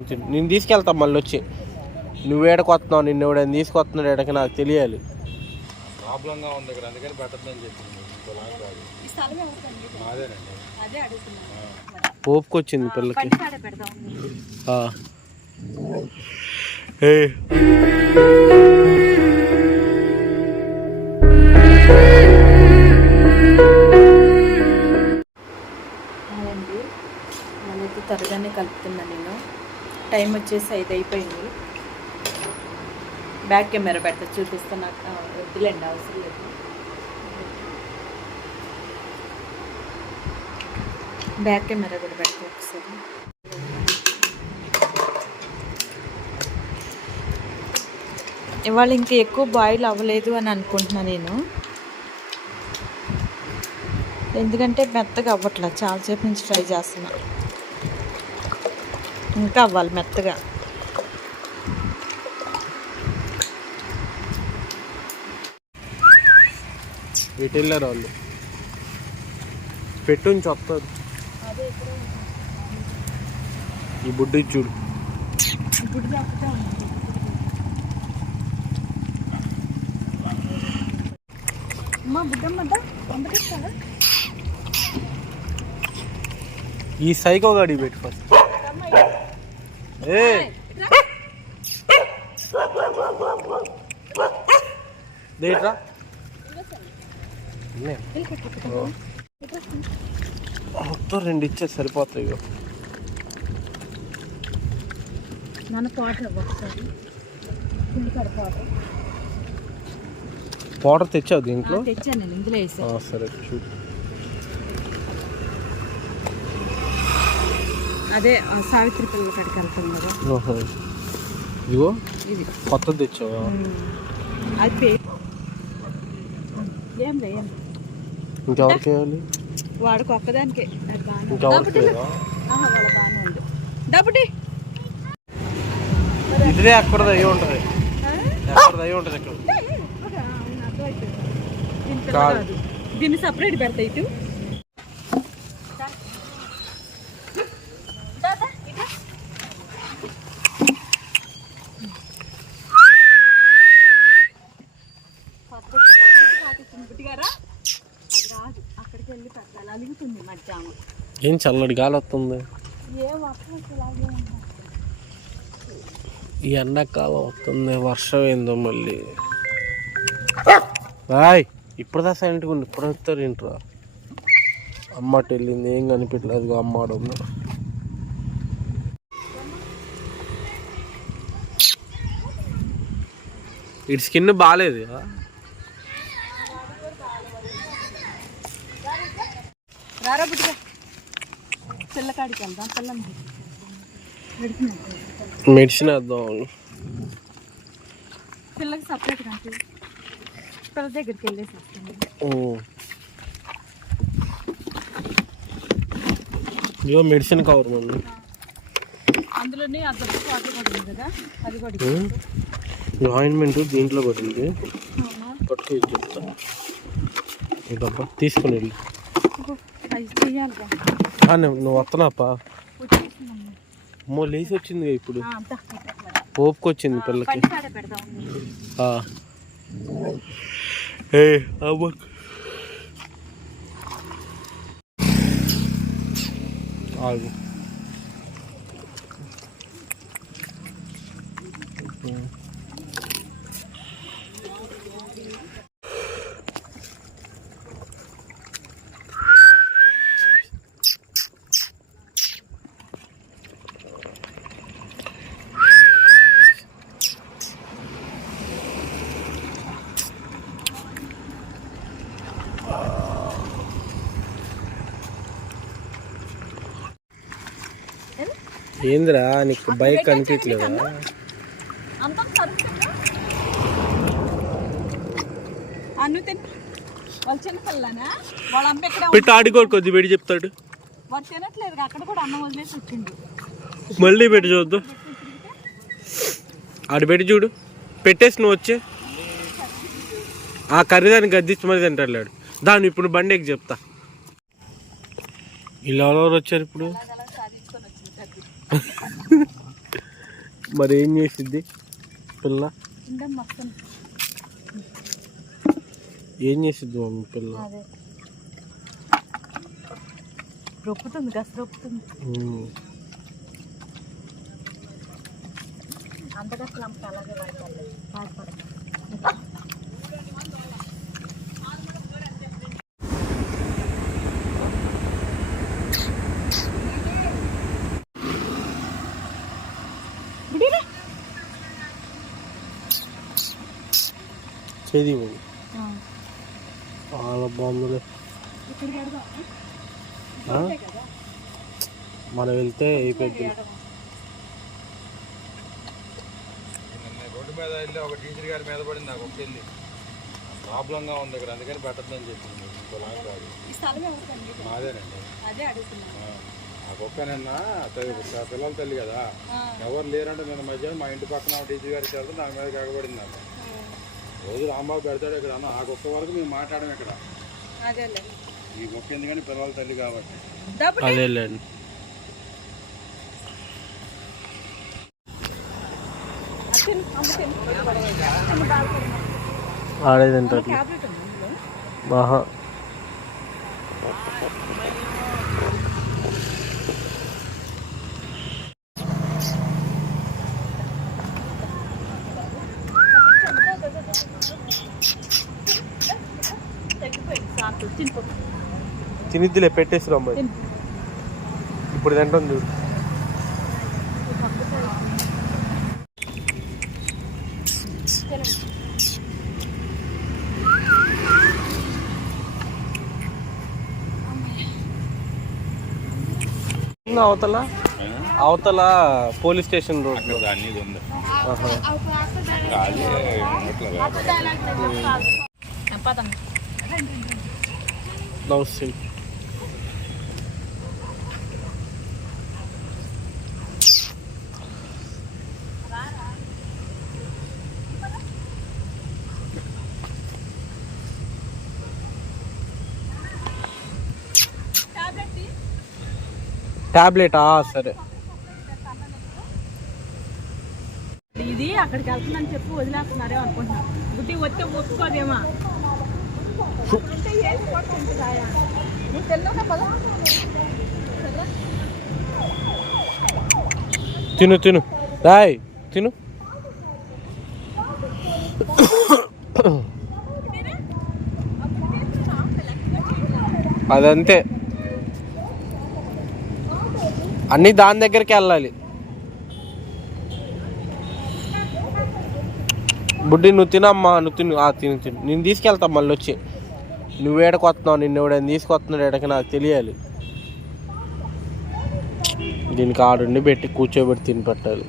నేను తీసుకెళ్తా మళ్ళీ వచ్చి. నువ్వు ఏడకొస్తున్నావు నిన్ను ఎవడైనా తీసుకొస్తున్నాడు ఎడకి నాకు తెలియాలి. ప్రాబ్లంగా ఉంది ఇక్కడ అందుకని పెట్టద్దని చెప్పింది అడుగుతున్నాను పోపుకొచ్చింది పిల్లకి. ఏ. త్వరగానే కలుపుతున్నా నేను. టైం వచ్చేసి ఐదు అయిపోయింది. బ్యాక్ కెమెరా పెడతా చూపిస్తా నాకు వద్దులేండి అవసరం లేదు. బ్యాక్ కెమెరా కూడా పెడతా ఒకసారి. ఇవాళ ఇంకా ఎక్కువ బాయిల్ అవ్వలేదు అని అనుకుంటున్నా నేను. ఎందుకంటే మెత్తగా అవ్వట్లేదు చాలాసేపు నుంచి ట్రై చేస్తున్నాను ఇంకా అవ్వాలి మెత్తగా. వెళ్ళారు వాళ్ళు. పెట్టుంచి వస్తారు ఈ బుడ్డి చూడు. ఈ సైకో గాడి పెట్టి ఫస్ట్ దేట్రా. మొత్తం రెండు ఇచ్చే సరిపోతాయి పాట పౌడర్ తెచ్చావు దీంట్లో? సరే చూడు. అదే సావిత్రి పిల్లల కాడికి వెళ్తాం కదా. ఇదిగో ఇది. కొత్తది తెచ్చావా? అది ఏం లే ఏం లే. ఇంకెవరికి వేయాలి వాడికి ఒక్కదానికే. ఇంకెవరికి డబ్బుటి. బాగానే ఉంది. ఇదే అక్కడది అయ్యి ఉంటుంది. ఎక్కడది అయ్యి ఉంటుంది ఇక్కడ. దీన్ని సపరేట్ పెడతా ఇటు అక్కడికి మధ్యాహ్నం. ఏం చల్లటి గాలి వస్తుంది? ఈ ఎండాకాలం వస్తుంది వర్షం ఏందో మళ్ళీ. బాయ్ ఇప్పుడు సైలెంట్గా ఉంది? ఇప్పుడు వస్తారు ఏంట్రా? అమ్మ అటు వెళ్ళింది ఏం కనిపించలేదు అమ్మ ఆడ ఉంది. ఇటు స్కిన్ బాగాలేదు రారా పిల్లకాడికి వెళ్దాం మెడిసిన్ వేద్దాం పిల్లకి సపరేట్ కంటే పిల్ల దగ్గరికి వెళ్ళేసి. ఇదిగో మెడిసిన్ కవర్ మళ్ళీ అందులోనే కూడా ఉంది కదా అది కూడా ఆయింట్మెంట్ దీంట్లో అవునా? పట్టుకు చెప్తా. తీసుకుని వెళ్ళి. నువ్వు వస్తున్నాపా. అమ్మో లేచి వచ్చింది ఇప్పుడు. ఓపుకొచ్చింది పిల్లకి. ఏ ఆగు. ఏందిరా నీకు బైక్ కనిపించలేదా పెట్టి ఆడుకోడు కొద్ది పెట్టి చెప్తాడు. వాడు తినట్లేదు అక్కడ కూడా అన్నం వదిలేసి వచ్చిండు. మళ్ళీ పెట్టి చూద్దు. ఆడు పెట్టి చూడు. పెట్టేసి నువ్వు వచ్చి. ఆ కర్రీ దాన్ని గద్దించి మరి తింటాడు దాన్ని ఇప్పుడు బండి ఎక్కి చెప్తా. ఇలా ఎవరెవరు వచ్చారు ఇప్పుడు? మరి ఏం చేసిద్ది? పిల్ల? ఏం చేసిద్ది మమ్మీ పిల్ల? రొప్పుతుంది గస ఉమ్. అంతగా అలాగే చేది చాలా పడదా. మనం వెళ్తే అయిపోయింది రోడ్డు మీద వెళ్ళి ఒక టీచర్ గారి మీద పడింది నాకు ఒక వెళ్ళి. ప్రాబ్లంగా ఉంది ఇక్కడ అందుకని పెట్టద్దని చెప్పింది. కాదు. మాదేనండి. ఆ, కుక్క నిన్న పిల్లల తల్లి కదా. ఎవరు లేరంటే నిన్న మధ్యాహ్నం మా ఇంటి పక్కన ఒక టీచర్ గారికి వెళ్తే దాని మీద కాకపడింది నాకు రోజు రాంబాబు పెడతాడు ఇక్కడ అన్న. ఆ కుక్క వరకు మేము మాట్లాడము ఇక్కడ. అదేలే. ఈ కుక్క ఎందుకని పిల్లల తల్లి కాబట్టి. డబ్బు అదేలేండి తిను అమ్మ తిను ఆడేది తింటారు ట్యాబ్లెట్ తినిద్దిలే పెట్టేసి రమ్మ తిను. ఇప్పుడు తింటాం చూడు. అవతల? అవతల పోలీస్ స్టేషన్ రోడ్ లవ్ టాబ్లెటా సరే. ఇది అక్కడికి వెళ్తుందని చెప్పి వదిలేస్తున్నారే అనుకుంటున్నా బుద్ధి వస్తే ఒప్పుకోదేమా. తిను తిను. రాయ్ తిను. అదంతే. అన్నీ దాని దగ్గరికి వెళ్ళాలి. బుడ్డి నువ్వు తినమ్మా నువ్వు తిను. ఆ, తిను తిను. నేను తీసుకెళ్తా మళ్ళీ వచ్చి. నువ్వు ఏడకొస్తున్నావు నిన్ను ఎవడైనా తీసుకొస్తున్నాడు ఎడకి నాకు తెలియాలి. దీనికి ఆడుండి పెట్టి కూర్చోబెట్టి తిని పెట్టాలి